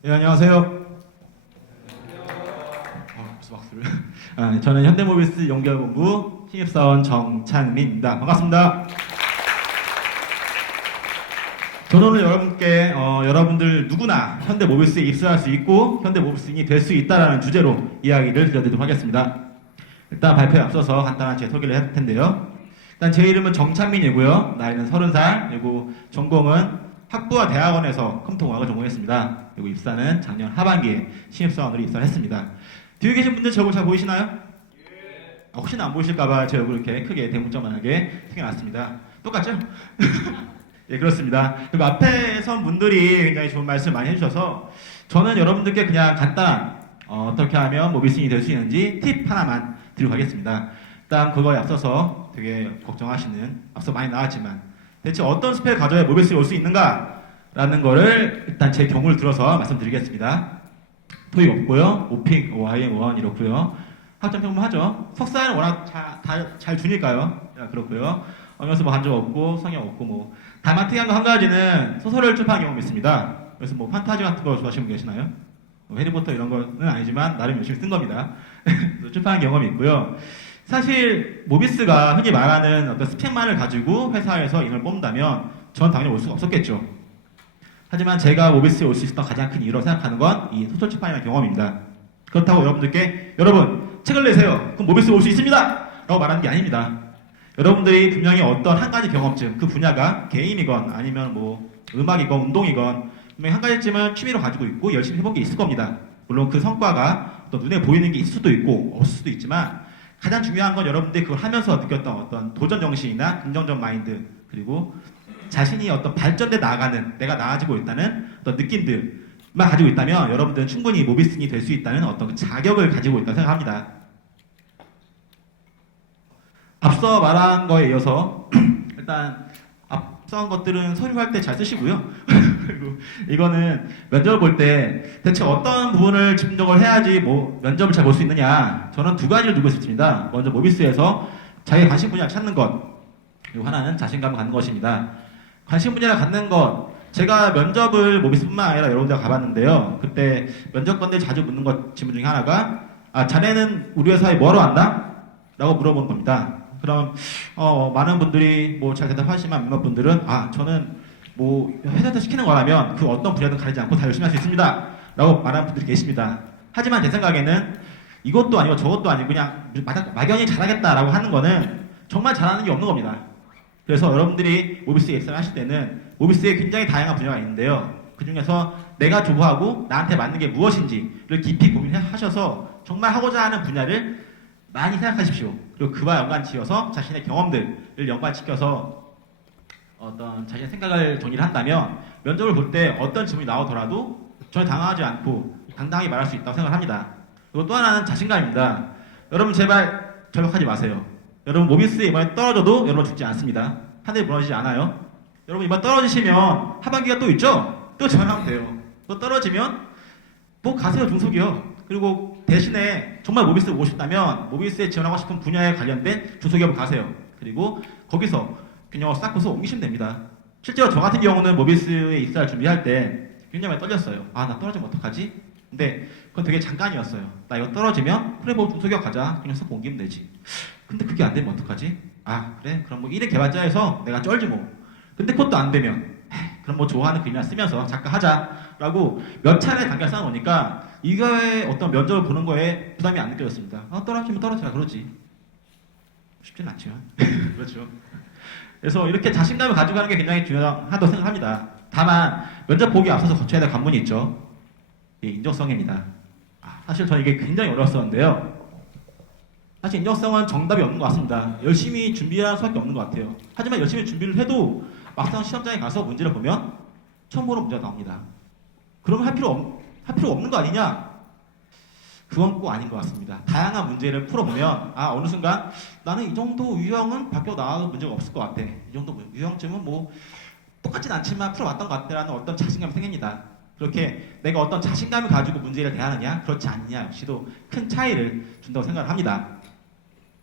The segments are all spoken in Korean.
네, 안녕하세요. 벌써 박수를. 저는 현대모비스 연결본부 신입사원 정찬민입니다. 반갑습니다. 저는 오늘 여러분께 여러분들 누구나 현대모비스에 입사할 수 있고 현대모비스인이 될 수 있다는 주제로 이야기를 들려드리도록 하겠습니다. 일단 발표에 앞서서 간단한 제 소개를 해볼 텐데요. 일단 제 이름은 정찬민이고요. 나이는 30살, 그리고 전공은 학부와 대학원에서 컴퓨터공학을 전공했습니다. 그리고 입사는 작년 하반기에 신입사원으로 입사를 했습니다. 뒤에 계신 분들 제 얼굴 잘 보이시나요? 혹시나 안 보이실까봐 제 얼굴 이렇게 크게 대문짝만하게 튀겨놨습니다. 똑같죠? 예, 그렇습니다. 그리고 앞에 선 분들이 굉장히 좋은 말씀 많이 해주셔서 저는 여러분들께 그냥 간단한 어떻게 하면 모비스인이 될 수 있는지 팁 하나만 드리고 가겠습니다. 일단 그거에 앞서서 되게 걱정하시는, 앞서 많이 나왔지만 대체 어떤 스펙을 가져야 모비스에 올 수 있는가? 라는 거를 일단 제 경우를 들어서 말씀드리겠습니다. 토익 없고요. 오픽, OIM1 이렇고요. 학점 평범하죠. 석사는 워낙 잘 주니까요. 그렇고요. 연수 뭐 한적 없고 성형 없고 뭐 다만 특이한 거 한 가지는 소설을 출판한 경험이 있습니다. 그래서 뭐 판타지 같은 거 좋아하시는 분 계시나요? 해리포터 이런 거는 아니지만 나름 열심히 쓴 겁니다. 출판한 경험이 있고요. 사실 모비스가 흔히 말하는 어떤 스펙만을 가지고 회사에서 인을 뽑는다면 전 당연히 올 수가 없었겠죠. 하지만 제가 모비스에 올 수 있었던 가장 큰 이유로 생각하는 건 이 소설 출판이라는 경험입니다. 그렇다고 여러분들께 여러분 책을 내세요. 그럼 모비스에 올 수 있습니다. 라고 말하는 게 아닙니다. 여러분들이 분명히 어떤 한 가지 경험쯤, 그 분야가 게임이건 아니면 뭐 음악이건 운동이건 분명히 한 가지쯤은 취미로 가지고 있고 열심히 해본 게 있을 겁니다. 물론 그 성과가 또 눈에 보이는 게 있을 수도 있고 없을 수도 있지만 가장 중요한 건 여러분들이 그걸 하면서 느꼈던 어떤 도전 정신이나 긍정적 마인드, 그리고 자신이 어떤 발전돼 나아가는, 내가 나아지고 있다는 어떤 느낌들만 가지고 있다면 여러분들은 충분히 모비스인이 될 수 있다는 어떤 자격을 가지고 있다고 생각합니다. 앞서 말한 거에 이어서 일단 앞선 것들은 서류할 때 잘 쓰시고요. 그리고 이거는 면접을 볼 때 대체 어떤 부분을 집중적으로 해야지 뭐 면접을 잘 볼 수 있느냐, 저는 두 가지를 두고 있습니다. 먼저 모비스에서 자기 관심 분야를 찾는 것, 그리고 하나는 자신감을 갖는 것입니다. 관심 분야를 갖는 것, 제가 면접을 모비스뿐만 아니라 여러 군데 가봤는데요. 그때 면접관들 자주 묻는 것 질문 중에 하나가 자네는 우리 회사에 뭐하러 왔나? 라고 물어보는 겁니다. 그럼 많은 분들이 뭐 잘 대답하시지만 몇몇 분들은 저는 뭐 회사에서 시키는 거라면 그 어떤 분야든 가리지 않고 다 열심히 할 수 있습니다. 라고 말하는 분들이 계십니다. 하지만 제 생각에는 이것도 아니고 저것도 아니고 그냥 막연히 잘하겠다라고 하는 거는 정말 잘하는 게 없는 겁니다. 그래서 여러분들이 모비스에 입사를 하실 때는 모비스에 굉장히 다양한 분야가 있는데요. 그 중에서 내가 좋아하고 나한테 맞는 게 무엇인지를 깊이 고민하셔서 정말 하고자 하는 분야를 많이 생각하십시오. 그리고 그와 연관지어서 자신의 경험들을 연관시켜서 어떤 자신의 생각을 정리를 한다면 면접을 볼 때 어떤 질문이 나오더라도 전혀 당황하지 않고 당당하게 말할 수 있다고 생각을 합니다. 그리고 또 하나는 자신감입니다. 여러분 제발 절박하지 마세요. 여러분 모비스에 이번에 떨어져도 여러분 죽지 않습니다. 하늘이 무너지지 않아요. 여러분 이번 떨어지시면 하반기가 또 있죠? 또 지원하면 돼요. 또 떨어지면 뭐 가세요, 중소기업. 그리고 대신에 정말 모비스에 오고 싶다면 모비스에 지원하고 싶은 분야에 관련된 중소기업을 가세요. 그리고 거기서 균형을 쌓고서 옮기시면 됩니다. 실제로 저 같은 경우는 모비스에 입사를 준비할 때 굉장히 많이 떨렸어요. 나 떨어지면 어떡하지? 근데 그건 되게 잠깐이었어요. 나 이거 떨어지면 그래 뭐 중소기업 가자. 그냥 쏙 옮기면 되지. 근데 그게 안 되면 어떡하지? 그래 그럼 뭐 1인 개발자에서 내가 쩔지 뭐. 근데 그것도 안 되면 그럼 뭐 좋아하는 글이나 쓰면서 작가 하자라고 몇 차례 단계를 쌓아놓으니까 이거에 어떤 면접을 보는 거에 부담이 안 느껴졌습니다. 떨어지면 떨어지라 그러지. 쉽진 않죠. 그렇죠. 그래서 이렇게 자신감을 가지고 가는 게 굉장히 중요하다고 생각합니다. 다만 면접 보기 앞서서 거쳐야 될 관문이 있죠. 인적성입니다. 사실 저는 이게 굉장히 어려웠었는데요. 사실 인적성은 정답이 없는 것 같습니다. 열심히 준비할 수밖에 없는 것 같아요. 하지만 열심히 준비를 해도 막상 시험장에 가서 문제를 보면 처음으로 문제가 나옵니다. 그러면 할 필요 없는 거 아니냐? 그건 꼭 아닌 것 같습니다. 다양한 문제를 풀어보면 어느 순간 나는 이 정도 유형은 밖에 나와도 문제가 없을 것 같아. 이 정도 유형쯤은 뭐 똑같진 않지만 풀어왔던 것 같다라는 어떤 자신감이 생깁니다. 그렇게 내가 어떤 자신감을 가지고 문제를 대하느냐 그렇지 않느냐 역시도 큰 차이를 준다고 생각을 합니다.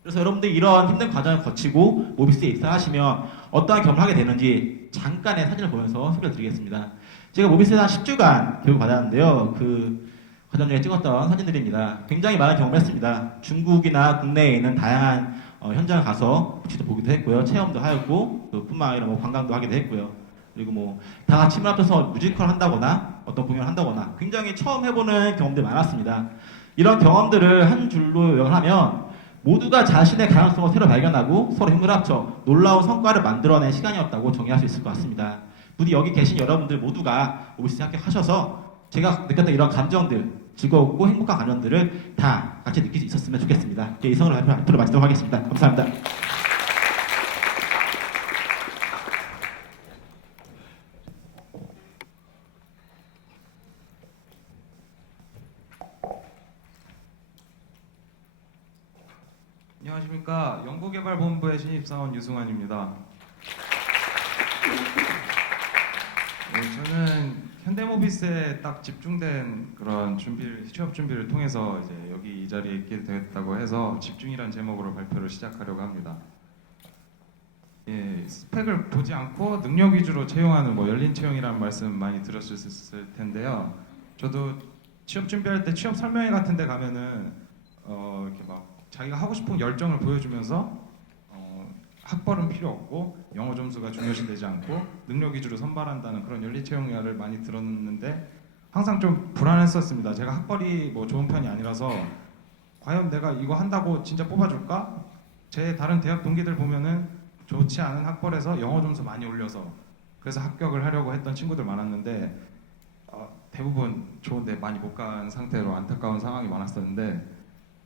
그래서 여러분들이 이런 힘든 과정을 거치고 모비스에 입사하시면 어떠한 경험을 하게 되는지 잠깐의 사진을 보면서 소개를 드리겠습니다. 제가 모비스에서 한 10주간 교육을 받았는데요. 그 과정 중에 찍었던 사진들입니다. 굉장히 많은 경험을 했습니다. 중국이나 국내에 있는 다양한 현장을 가서 직접 보기도 했고요. 체험도 하였고 뿐만 아니라 뭐 관광도 하기도 했고요. 그리고 뭐 다 같이 힘을 합쳐서 뮤지컬 한다거나 어떤 공연을 한다거나 굉장히 처음 해보는 경험들이 많았습니다. 이런 경험들을 한 줄로 요약을 하면 모두가 자신의 가능성을 새로 발견하고 서로 힘을 합쳐 놀라운 성과를 만들어낸 시간이었다고 정의할 수 있을 것 같습니다. 부디 여기 계신 여러분들 모두가 오비스 합격하셔서 제가 느꼈던 이런 감정들, 즐겁고 행복한 감정들을 다 같이 느낄 수 있었으면 좋겠습니다. 이상으로 발표를 마치도록 하겠습니다. 감사합니다. 안녕하십니까. 연구개발본부의 신입사원 유승환입니다. 네, 저는 현대모비스에 딱 집중된 그런 취업 준비를 통해서 이제 여기 이 자리에 있게 됐다고 해서 집중이란 제목으로 발표를 시작하려고 합니다. 예, 스펙을 보지 않고 능력 위주로 채용하는 열린 채용이라는 말씀 많이 들었을 텐데요. 저도 취업 준비할 때 취업 설명회 같은 데 가면은 이렇게 막 자기가 하고 싶은 열정을 보여주면서 학벌은 필요 없고 영어 점수가 중요시되지 않고 능력 위주로 선발한다는 그런 연리 채용을 많이 들었는데 항상 좀 불안했었습니다. 제가 학벌이 좋은 편이 아니라서 과연 내가 이거 한다고 진짜 뽑아줄까? 제 다른 대학 동기들 보면은 좋지 않은 학벌에서 영어 점수 많이 올려서 그래서 합격을 하려고 했던 친구들 많았는데 대부분 좋은데 많이 못 간 상태로 안타까운 상황이 많았었는데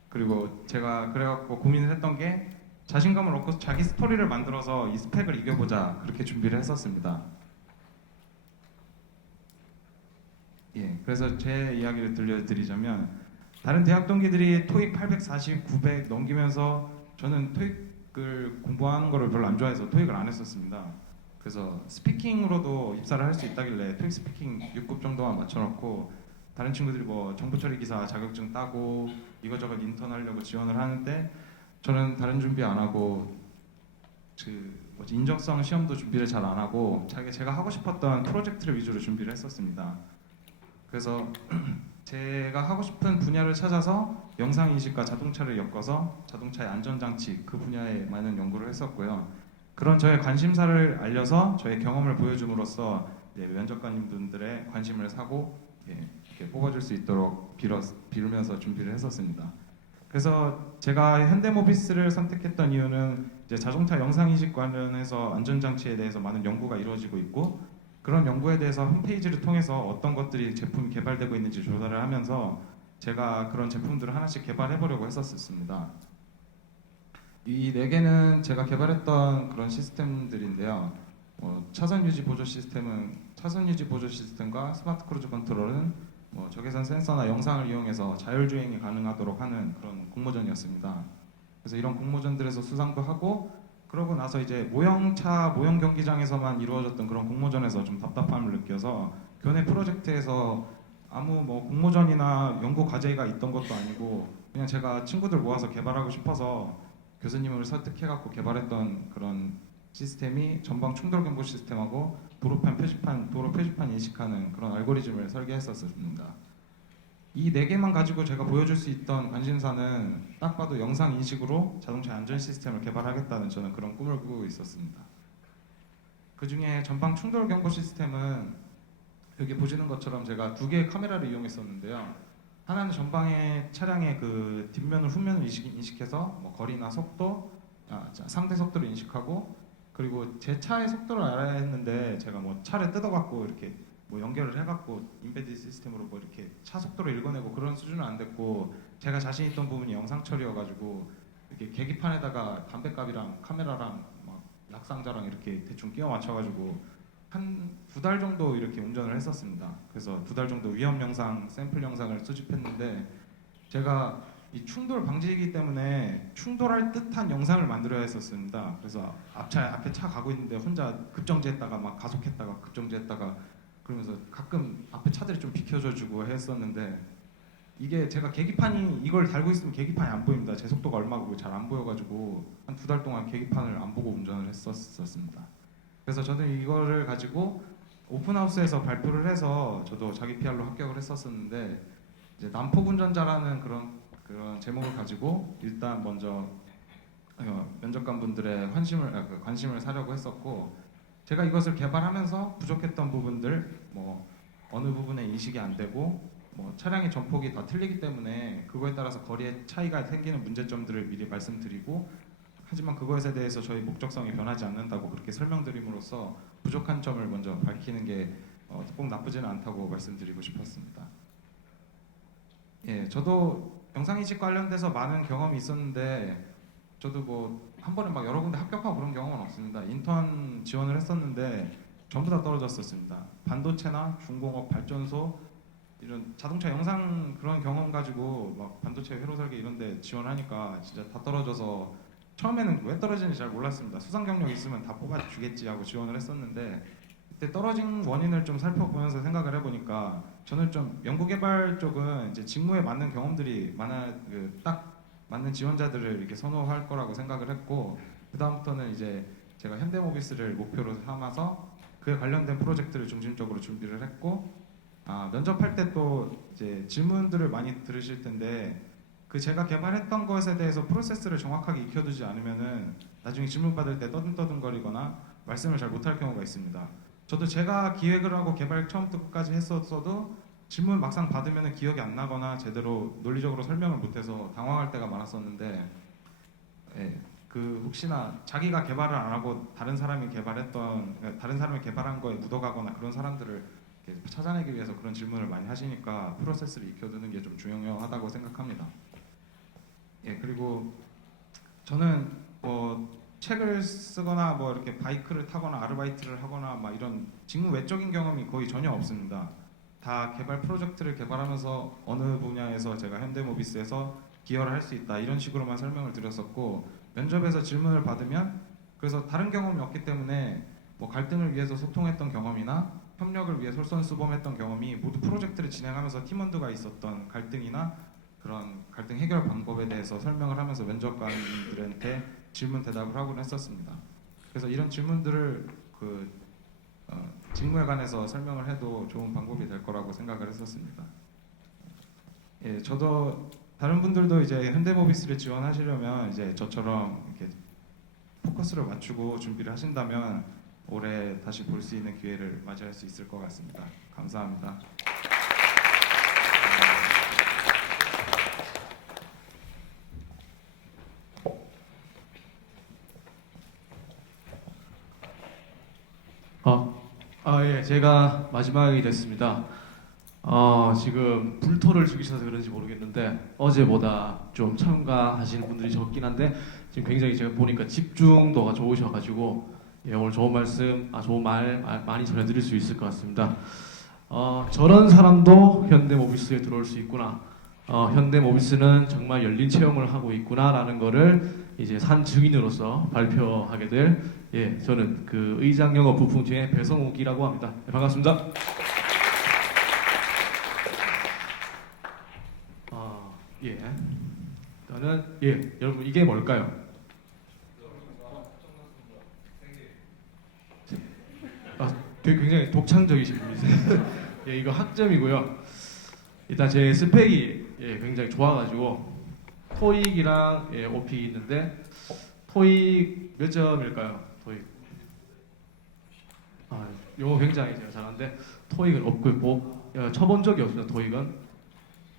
그리고 제가 그래갖고 고민을 했던 게 자신감을 얻고 자기 스토리를 만들어서 이 스펙을 이겨보자 그렇게 준비를 했었습니다. 예, 그래서 제 이야기를 들려드리자면 다른 대학 동기들이 토익 840, 900 넘기면서 저는 토익을 공부하는 거를 별로 안 좋아해서 토익을 안 했었습니다. 그래서 스피킹으로도 입사를 할 수 있다길래 토익 스피킹 6급 정도만 맞춰놓고 다른 친구들이 정보 처리 기사 자격증 따고 이거저것 인턴 하려고 지원을 하는데 저는 다른 준비 안 하고 인적성 시험도 준비를 잘 안 하고 제가 하고 싶었던 프로젝트를 위주로 준비를 했었습니다. 그래서 제가 하고 싶은 분야를 찾아서 영상인식과 자동차를 엮어서 자동차의 안전장치 그 분야에 많은 연구를 했었고요. 그런 저의 관심사를 알려서 저의 경험을 보여줌으로써 면접관님들의 관심을 사고 이렇게 뽑아줄 수 있도록 빌면서 준비를 했었습니다. 그래서 제가 현대모비스를 선택했던 이유는 이제 자동차 영상인식 관련해서 안전장치에 대해서 많은 연구가 이루어지고 있고 그런 연구에 대해서 홈페이지를 통해서 어떤 것들이 제품이 개발되고 있는지 조사를 하면서 제가 그런 제품들을 하나씩 개발해보려고 했었습니다. 이 4개는 제가 개발했던 그런 시스템들인데요. 차선 유지 보조 시스템과 스마트 크루즈 컨트롤은 적외선 센서나 영상을 이용해서 자율주행이 가능하도록 하는 그런 공모전이었습니다. 그래서 이런 공모전들에서 수상도 하고 그러고 나서 이제 모형 경기장에서만 이루어졌던 그런 공모전에서 좀 답답함을 느껴서 교내 프로젝트에서 아무 공모전이나 연구 과제가 있던 것도 아니고 그냥 제가 친구들 모아서 개발하고 싶어서 교수님을 설득해갖고 개발했던 그런 시스템이 전방 충돌 경보 시스템하고 도로 표지판 인식하는 그런 알고리즘을 설계했었습니다. 이 4개만 가지고 제가 보여줄 수 있던 관심사는 딱 봐도 영상 인식으로 자동차 안전 시스템을 개발하겠다는 저는 그런 꿈을 꾸고 있었습니다. 그 중에 전방 충돌 경보 시스템은 여기 보시는 것처럼 제가 2개의 카메라를 이용했었는데요. 하나는 전방의 차량의 그 뒷면을 후면을 인식해서 거리나 속도, 상대 속도를 인식하고 그리고 제 차의 속도를 알아야 했는데 제가 차를 뜯어갖고 이렇게 연결을 해갖고 인베디드 시스템으로 이렇게 차 속도를 읽어내고 그런 수준은 안 됐고 제가 자신 있던 부분이 영상 처리여가지고 이렇게 계기판에다가 담배값이랑 카메라랑 약상자랑 이렇게 대충 끼워 맞춰가지고 한 두 달 정도 이렇게 운전을 했었습니다. 그래서 두 달 정도 위험 영상, 샘플 영상을 수집했는데 제가 이 충돌 방지이기 때문에 충돌할 듯한 영상을 만들어야 했었습니다. 그래서 앞에 차 가고 있는데 혼자 급정지했다가 막 가속했다가 급정지했다가 그러면서 가끔 앞에 차들이 좀 비켜줘주고 했었는데 이게 제가 계기판이 이걸 달고 있으면 계기판이 안 보입니다. 제 속도가 얼마고 잘 안 보여가지고 한 두 달 동안 계기판을 안 보고 운전을 했었습니다. 그래서 저는 이거를 가지고 오픈하우스에서 발표를 해서 저도 자기 PR로 합격을 했었는데 이제 난폭 운전자라는 그런 제목을 가지고 일단 먼저 면접관 분들의 관심을 사려고 했었고 제가 이것을 개발하면서 부족했던 부분들 뭐 어느 부분에 인식이 안 되고 뭐 차량의 전폭이 다 틀리기 때문에 그거에 따라서 거리에 차이가 생기는 문제점들을 미리 말씀드리고 하지만 그것에 대해서 저희 목적성이 변하지 않는다고 그렇게 설명드림으로써 부족한 점을 먼저 밝히는 게 꼭 나쁘지는 않다고 말씀드리고 싶었습니다. 예, 저도 영상인식 관련돼서 많은 경험이 있었는데 저도 뭐 한 번에 막 여러 군데 합격하고 그런 경험은 없습니다. 인턴 지원을 했었는데 전부 다 떨어졌었습니다. 반도체나 중공업 발전소 이런 자동차 영상 그런 경험 가지고 막 반도체 회로 설계 이런 데 지원하니까 진짜 다 떨어져서 처음에는 왜 떨어지는지 잘 몰랐습니다. 수상 경력 있으면 다 뽑아주겠지 하고 지원을 했었는데 그때 떨어진 원인을 좀 살펴보면서 생각을 해보니까 저는 좀 연구개발 쪽은 이제 직무에 맞는 경험들이 딱 맞는 지원자들을 이렇게 선호할 거라고 생각을 했고 그 다음부터는 이제 제가 현대모비스를 목표로 삼아서 그에 관련된 프로젝트를 중심적으로 준비를 했고 면접할 때 또 이제 질문들을 많이 들으실 텐데 그 제가 개발했던 것에 대해서 프로세스를 정확하게 익혀두지 않으면은 나중에 질문 받을 때 떠듬떠듬거리거나 말씀을 잘 못할 경우가 있습니다. 저도 제가 기획을 하고 개발 처음부터 끝까지 했었어도 질문 막상 받으면은 기억이 안 나거나 제대로 논리적으로 설명을 못해서 당황할 때가 많았었는데 그 혹시나 자기가 개발을 안 하고 다른 사람이 개발한 거에 묻어가거나 그런 사람들을 이렇게 찾아내기 위해서 그런 질문을 많이 하시니까 프로세스를 익혀두는 게 좀 중요하다고 생각합니다. 그리고 저는 뭐 책을 쓰거나 뭐 이렇게 바이크를 타거나 아르바이트를 하거나 막 이런 직무 외적인 경험이 거의 전혀 없습니다. 다 개발 프로젝트를 개발하면서 어느 분야에서 제가 현대모비스에서 기여를 할 수 있다 이런 식으로만 설명을 드렸었고 면접에서 질문을 받으면 그래서 다른 경험이 없기 때문에 뭐 갈등을 위해서 소통했던 경험이나 협력을 위해 솔선수범했던 경험이 모두 프로젝트를 진행하면서 팀원들과 있었던 갈등이나 그런 갈등 해결 방법에 대해서 설명을 하면서 면접관들한테 질문 대답을 하곤 했었습니다. 그래서 이런 질문들을 직무에 관해서 설명을 해도 좋은 방법이 될 거라고 생각을 했었습니다. 저도 다른 분들도 이제 현대모비스를 지원하시려면 이제 저처럼 이렇게 포커스를 맞추고 준비를 하신다면 올해 다시 볼 수 있는 기회를 맞이할 수 있을 것 같습니다. 감사합니다. 예, 제가 마지막이 됐습니다. 지금 불토를 즐기셔서 그런지 모르겠는데 어제보다 좀 참가하시는 분들이 적긴 한데 지금 굉장히 제가 보니까 집중도가 좋으셔가지고 오늘 좋은 말씀, 좋은 말 많이 전해드릴 수 있을 것 같습니다. 저런 사람도 현대모비스에 들어올 수 있구나. 현대모비스는 정말 열린 체험을 하고 있구나라는 거를 이제 산 증인으로서 발표하게 될 저는 그 의장 영업 부품 중에 배성욱이라고 합니다. 반갑습니다. 일단은 여러분 이게 뭘까요? 되게 굉장히 독창적이신 분이세요. 이거 학점이고요. 일단 제 스펙이 굉장히 좋아가지고 토익이랑 오픽이 있는데 토익 몇 점일까요? 토익 요거 굉장히 제가 잘하는데 토익은 없고 쳐본 적이 없습니다. 토익은.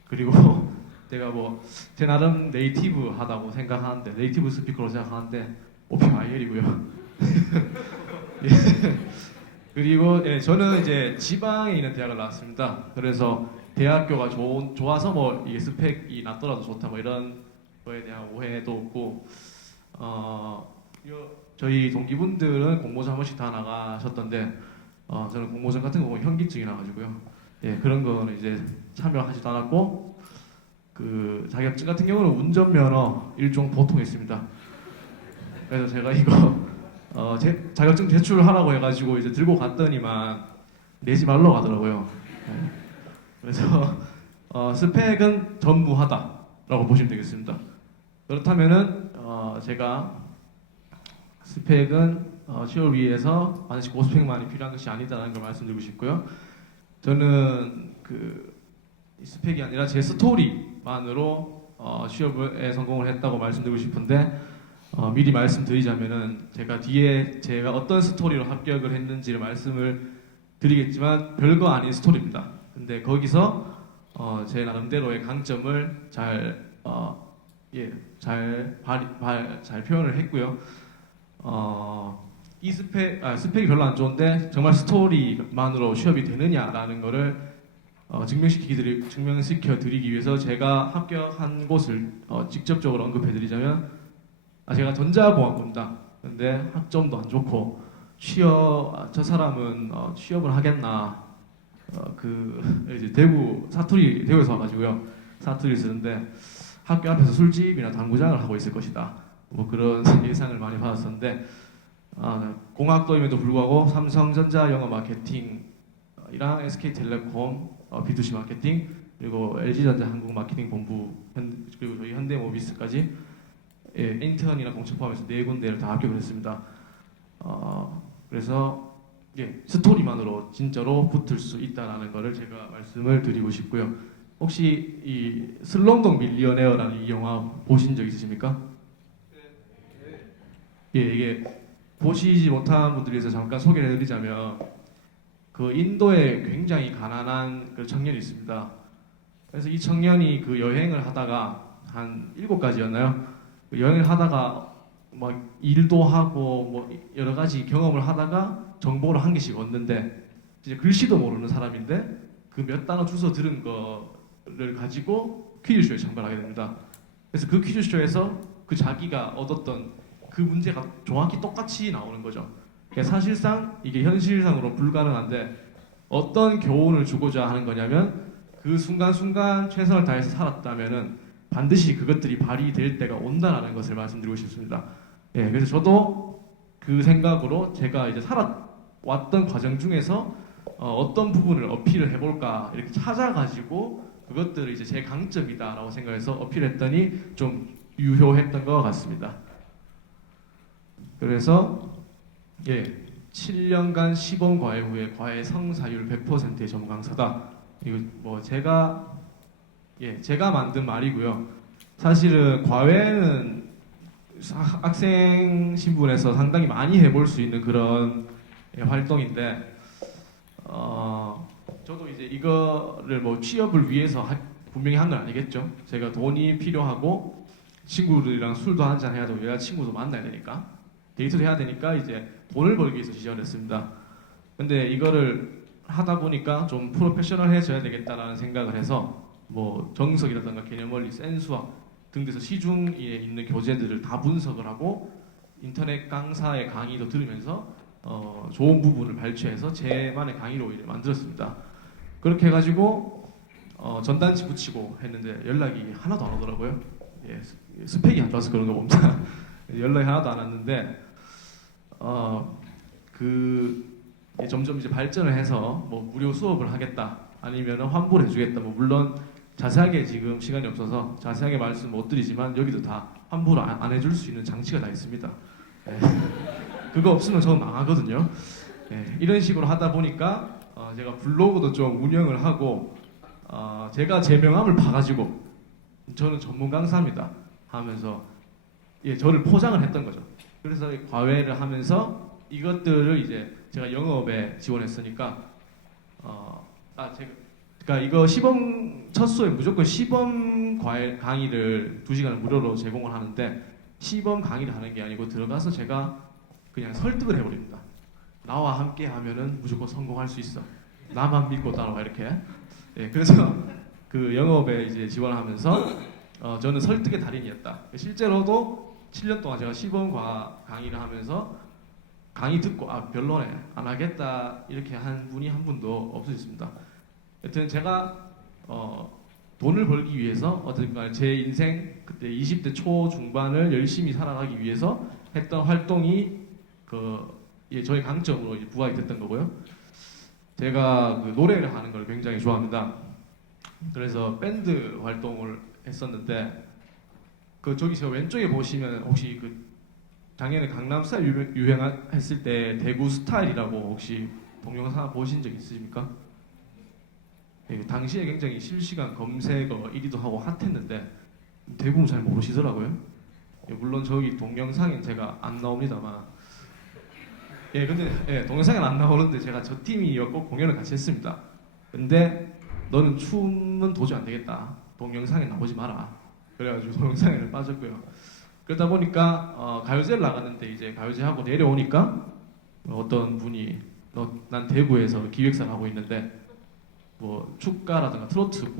그리고 제가 뭐 제 나름 네이티브 하다고 생각하는데 네이티브 스피커로 생각하는데 오픽 IL이고요. 그리고 저는 이제 지방에 있는 대학을 나왔습니다. 그래서 대학교가 좋아서 뭐 이게 스펙이 낮더라도 좋다 뭐 이런 거에 대한 오해도 없고 저희 동기분들은 공모전 한 번씩 다 나가셨던데 저는 공모전 같은 거 보면 현기증이 나가지고요. 예, 그런 거는 이제 참여하지도 않았고 그 자격증 같은 경우는 운전면허 일종 보통에 있습니다. 그래서 제가 이거 자격증 제출하라고 해가지고 이제 들고 갔더니만 내지 말라고 하더라고요. 예. 그래서 스펙은 전무하다라고 보시면 되겠습니다. 그렇다면은 제가 스펙은 취업을 위해서 반드시 고스펙만이 필요한 것이 아니다라는 걸 말씀드리고 싶고요. 저는 그 스펙이 아니라 제 스토리만으로 취업에 성공을 했다고 말씀드리고 싶은데 미리 말씀드리자면은 제가 뒤에 제가 어떤 스토리로 합격을 했는지를 말씀을 드리겠지만 별거 아닌 스토리입니다. 근데 거기서 제 나름대로의 강점을 잘 표현을 했고요. 이 스펙이 별로 안 좋은데 정말 스토리만으로 취업이 되느냐라는 거를 증명시켜 드리기 위해서 제가 합격한 곳을 직접적으로 언급해 드리자면 제가 전자공학부입니다. 근데 학점도 안 좋고 저 사람은 취업을 하겠나 이제 대구에서 와가지고요. 사투리 쓰는데 학교 앞에서 술집이나 당구장을 하고 있을 것이다. 뭐 그런 예상을 많이 받았었는데 공학도임에도 불구하고 삼성전자 영어 마케팅이랑 SK텔레콤 B2C 마케팅 그리고 LG전자 한국 마케팅 본부 그리고 저희 현대모비스까지 인턴이나 공채 포함해서 4군데를 다 합격을 했습니다. 그래서 스토리만으로 진짜로 붙을 수 있다는 것을 제가 말씀을 드리고 싶고요. 혹시 이 슬럼독 밀리어네어라는 이 영화 보신 적 있으십니까? 예, 이게 보시지 못한 분들을 위해서 잠깐 소개를 해드리자면 그 인도에 굉장히 가난한 그 청년이 있습니다. 그래서 이 청년이 그 여행을 하다가 한 7가지였나요? 그 여행을 하다가 막 일도 하고 뭐 여러 가지 경험을 하다가 정보를 한 개씩 얻는데 이제 글씨도 모르는 사람인데 그 몇 단어 주워 들은 거를 가지고 퀴즈쇼에 참가를 하게 됩니다. 그래서 그 퀴즈쇼에서 그 자기가 얻었던 그 문제가 정확히 똑같이 나오는 거죠. 그러니까 사실상 이게 현실상으로 불가능한데 어떤 교훈을 주고자 하는 거냐면 그 순간순간 최선을 다해서 살았다면은 반드시 그것들이 발휘될 때가 온다라는 것을 말씀드리고 싶습니다. 예, 그래서 저도 그 생각으로 제가 이제 살아왔던 과정 중에서 어떤 부분을 어필을 해볼까 이렇게 찾아가지고 그것들을 이제 제 강점이다라고 생각해서 어필했더니 좀 유효했던 것 같습니다. 그래서 7년간 시범 과외 후에 과외 성사율 100%의 전문 강사다. 이거 뭐 제가 만든 말이고요. 사실은 과외는 학생 신분에서 상당히 많이 해볼 수 있는 그런 활동인데 저도 이제 이거를 뭐 취업을 위해서 분명히 한 건 아니겠죠. 제가 돈이 필요하고 친구들이랑 술도 한잔 해야 되고 여자친구도 만나야 되니까 데이트도 해야 되니까 이제 돈을 벌기 위해서 지원했습니다. 근데 이거를 하다 보니까 좀 프로페셔널해져야 되겠다라는 생각을 해서 뭐 정석이라든가 개념원리, 센수학 등등에서 시중에 있는 교재들을 다 분석을 하고 인터넷 강사의 강의도 들으면서 좋은 부분을 발췌해서 제만의 강의로 이제 만들었습니다. 그렇게 해가지고 전단지 붙이고 했는데 연락이 하나도 안 오더라고요. 스펙이 안 좋아서 그런 거 봅니다. 연락이 하나도 안 왔는데 점점 이제 발전을 해서 뭐 무료 수업을 하겠다 아니면 환불해 주겠다. 뭐 물론 자세하게 지금 시간이 없어서 자세하게 말씀 못 드리지만 여기도 다 환불 안 해줄 수 있는 장치가 다 있습니다. 그거 없으면 저는 망하거든요. 이런 식으로 하다 보니까 제가 블로그도 좀 운영을 하고 제가 제 명함을 파가지고 저는 전문 강사입니다 하면서 저를 포장을 했던 거죠. 그래서 과외를 하면서 이것들을 이제 제가 영업에 지원했으니까 그러니까 이거 시범 첫 수업에 무조건 시범 과외 강의를 2시간을 무료로 제공을 하는데 시범 강의를 하는 게 아니고 들어가서 제가 그냥 설득을 해버립니다. 나와 함께 하면은 무조건 성공할 수 있어. 나만 믿고 따라와 이렇게. 그래서 그 영업에 이제 지원하면서 저는 설득의 달인이었다. 실제로도 7년 동안 제가 시범 강의를 하면서 강의 듣고 아 별로네 안 하겠다 이렇게 한 분이 한 분도 없으셨습니다. 여튼 제가 돈을 벌기 위해서 어쨌든 간에 제 인생 그때 20대 초중반을 열심히 살아가기 위해서 했던 활동이 저의 강점으로 이제 부각이 됐던 거고요. 제가 그 노래를 하는 걸 굉장히 좋아합니다. 그래서 밴드 활동을 했었는데 저기 저 왼쪽에 보시면 혹시 작년에 강남 스타일 유행했을 때 대구 스타일이라고 혹시 동영상 보신 적 있으십니까? 당시에 굉장히 실시간 검색어 1위도 하고 핫했는데 대부분 잘 모르시더라고요. 물론 저기 동영상엔 제가 안 나옵니다만 근데 동영상엔 안 나오는데 제가 저 팀이었고 공연을 같이 했습니다. 근데 너는 춤은 도저히 안 되겠다. 동영상에 나오지 마라. 그래가지고 동영상에는 빠졌고요. 그러다 보니까 가요제를 나갔는데 이제 가요제 하고 내려오니까 어떤 분이 난 대구에서 기획사를 하고 있는데 뭐 축가라든가 트로트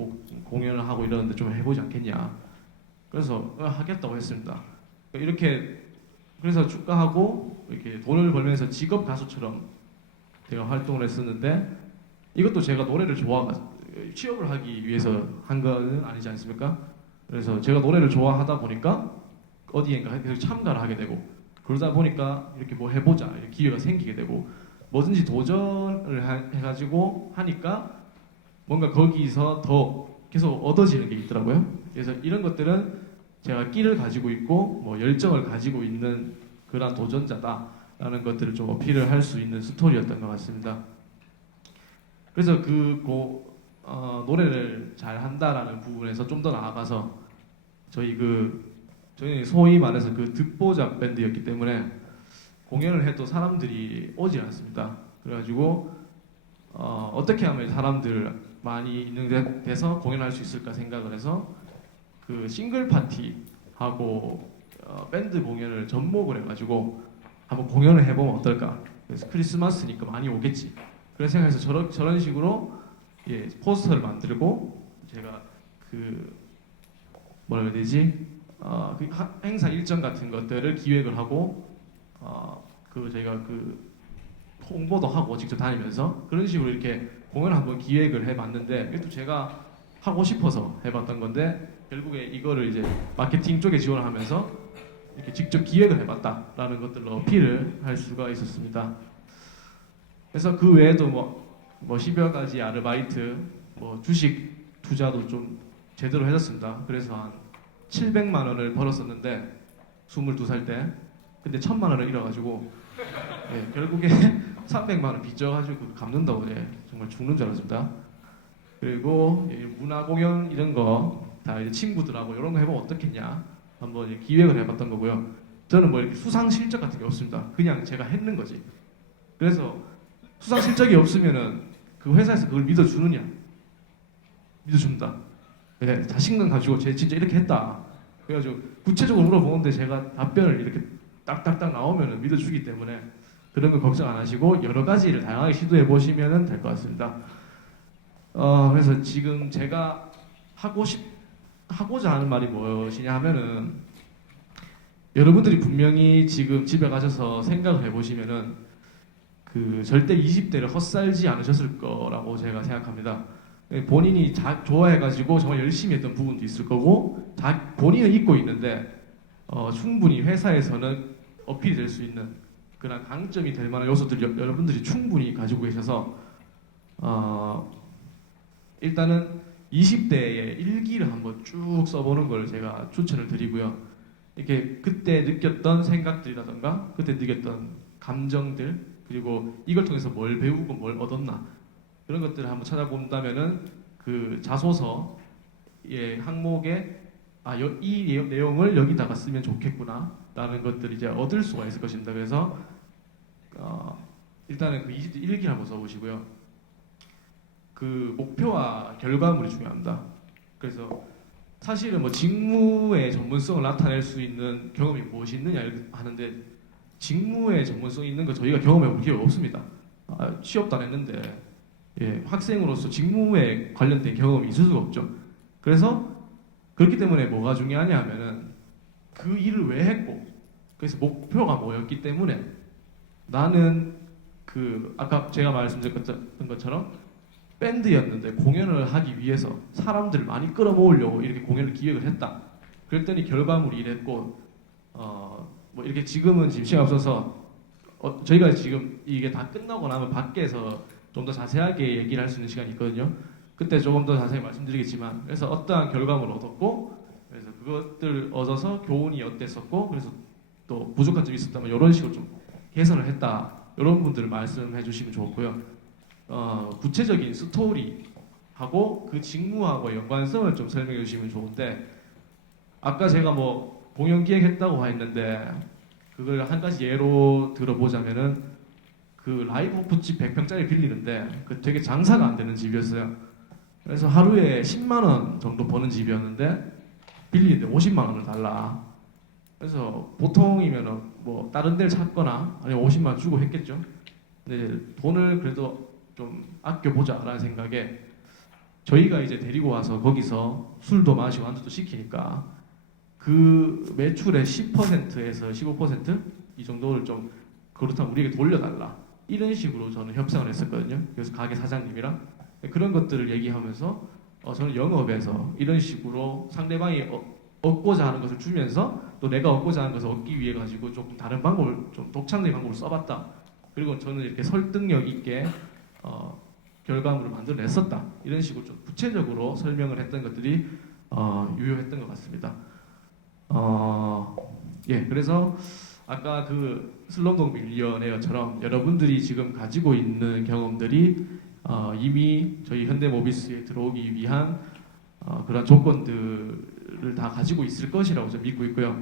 공연을 하고 이러는데 좀 해보지 않겠냐. 그래서 하겠다고 했습니다. 이렇게 그래서 축가하고 이렇게 돈을 벌면서 직업 가수처럼 제가 활동을 했었는데 이것도 제가 노래를 취업을 하기 위해서 한 거는 아니지 않습니까? 그래서 제가 노래를 좋아하다 보니까 어디엔가 계속 참가를 하게 되고 그러다 보니까 이렇게 뭐 해보자 이렇게 기회가 생기게 되고 뭐든지 도전을 해가지고 하니까 뭔가 거기서 더 계속 얻어지는 게 있더라고요. 그래서 이런 것들은 제가 끼를 가지고 있고 뭐 열정을 가지고 있는 그런 도전자다라는 것들을 좀 어필을 할 수 있는 스토리였던 것 같습니다. 그래서 노래를 잘 한다라는 부분에서 좀 더 나아가서 저희는 소위 말해서 듣보잡 밴드였기 때문에 공연을 해도 사람들이 오지 않습니다. 그래가지고 어떻게 하면 사람들 많이 있는 데서 공연할 수 있을까 생각을 해서 싱글 파티하고 밴드 공연을 접목을 해가지고 한번 공연을 해보면 어떨까. 그래서 크리스마스니까 많이 오겠지. 그런 생각해서 저런 식으로 포스터를 만들고 제가 뭐라 해야 되지? 행사 일정 같은 것들을 기획을 하고 저희가 홍보도 하고 직접 다니면서 그런 식으로 이렇게 공연을 한번 기획을 해봤는데 이것도 제가 하고 싶어서 해봤던 건데 결국에 이거를 이제 마케팅 쪽에 지원을 하면서 이렇게 직접 기획을 해봤다라는 것들로 어필을 할 수가 있었습니다. 그래서 그 외에도 뭐 10여 가지 아르바이트, 뭐 주식 투자도 좀 제대로 해줬습니다. 그래서 한 700만 원을 벌었었는데 22살 때 근데 1000만 원을 잃어가지고 결국에 300만 원 빚져가지고 갚는다고 정말 죽는 줄 알았습니다. 그리고 문화 공연 이런 거 다 이제 친구들하고 이런 거 해보면 어떻겠냐 한번 이제 기획을 해봤던 거고요. 저는 뭐 이렇게 수상 실적 같은 게 없습니다. 그냥 제가 했는 거지. 그래서 수상 실적이 없으면은 그 회사에서 그걸 믿어주느냐? 믿어준다. 자신감 가지고 쟤 진짜 이렇게 했다. 그래가지고 구체적으로 물어보는데 제가 답변을 이렇게 딱딱딱 나오면은 믿어주기 때문에 그런 거 걱정 안 하시고 여러 가지를 다양하게 시도해 보시면 될 것 같습니다. 그래서 지금 제가 하고자 하는 말이 무엇이냐 하면은 여러분들이 분명히 지금 집에 가셔서 생각을 해보시면은 절대 20대를 헛살지 않으셨을 거라고 제가 생각합니다. 본인이 좋아해가지고 정말 열심히 했던 부분도 있을 거고 본인은 잊고 있는데 충분히 회사에서는 어필이 될 수 있는 그런 강점이 될 만한 요소들 여러분들이 충분히 가지고 계셔서 일단은 20대의 일기를 한번 쭉 써보는 걸 제가 추천을 드리고요. 이렇게 그때 느꼈던 생각들이라던가 그때 느꼈던 감정들 그리고 이걸 통해서 뭘 배우고 뭘 얻었나 그런 것들을 한번 찾아본다면은 자소서의 항목에 이 내용을 여기다가 쓰면 좋겠구나라는 것들을 이제 얻을 수가 있을 것입니다. 그래서 일단은 20대 일기를 한번 써보시고요. 목표와 결과물이 중요합니다. 그래서 사실은 뭐 직무의 전문성을 나타낼 수 있는 경험이 무엇이 있느냐 하는데 직무의 전문성이 있는 거 저희가 경험해 볼 기회가 없습니다. 취업도 안 했는데 학생으로서 직무에 관련된 경험이 있을 수가 없죠. 그래서 그렇기 때문에 뭐가 중요하냐 하면은 그 일을 왜 했고 그래서 목표가 뭐였기 때문에 나는 그 아까 제가 말씀드렸던 것처럼 밴드였는데 공연을 하기 위해서 사람들을 많이 끌어모으려고 이렇게 공연을 기획을 했다. 그랬더니 결과물이 이랬고 뭐 이렇게 지금은 지금 시간 없어서 저희가 지금 이게 다 끝나고 나면 밖에서 좀 더 자세하게 얘기를 할 수 있는 시간이 있거든요. 그때 조금 더 자세히 말씀드리겠지만 그래서 어떠한 결과물을 얻었고 그래서 그것들 얻어서 교훈이 어땠었고 그래서 또 부족한 점이 있었다면 이런 식으로 좀 개선을 했다. 이런 분들을 말씀해 주시면 좋고요. 구체적인 스토리하고 그 직무하고 연관성을 좀 설명해 주시면 좋은데 아까 제가 뭐 공연 기획했다고 했는데 그걸 한 가지 예로 들어보자면은 그 라이브 호프집 100평짜리 빌리는데 그 되게 장사가 안 되는 집이었어요. 그래서 하루에 10만 원 정도 버는 집이었는데 빌리는데 50만 원을 달라. 그래서 보통이면은 뭐 다른 데를 찾거나 아니면 50만 원 주고 했겠죠. 근데 돈을 그래도 좀 아껴보자라는 생각에 저희가 이제 데리고 와서 거기서 술도 마시고 안주도 시키니까 그 매출의 10%에서 15%이 정도를 좀 그렇다면 우리에게 돌려달라. 이런 식으로 저는 협상을 했었거든요. 그래서 가게 사장님이랑 그런 것들을 얘기하면서 저는 영업에서 이런 식으로 상대방이 얻고자 하는 것을 주면서 또 내가 얻고자 하는 것을 얻기 위해 가지고 조금 다른 방법을 좀 독창적인 방법을 써봤다. 그리고 저는 이렇게 설득력 있게 결과물을 만들어냈었다. 이런 식으로 좀 구체적으로 설명을 했던 것들이 유효했던 것 같습니다. 예, 그래서 아까 그 슬럼독 밀리어네어처럼 여러분들이 지금 가지고 있는 경험들이 이미 저희 현대모비스에 들어오기 위한 그런 조건들을 다 가지고 있을 것이라고 저는 믿고 있고요.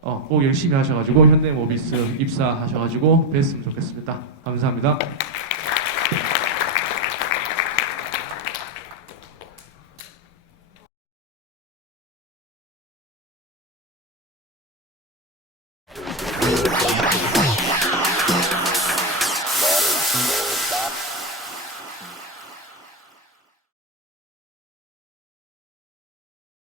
꼭 열심히 하셔가지고 현대모비스 입사하셔가지고 뵀으면 좋겠습니다. 감사합니다.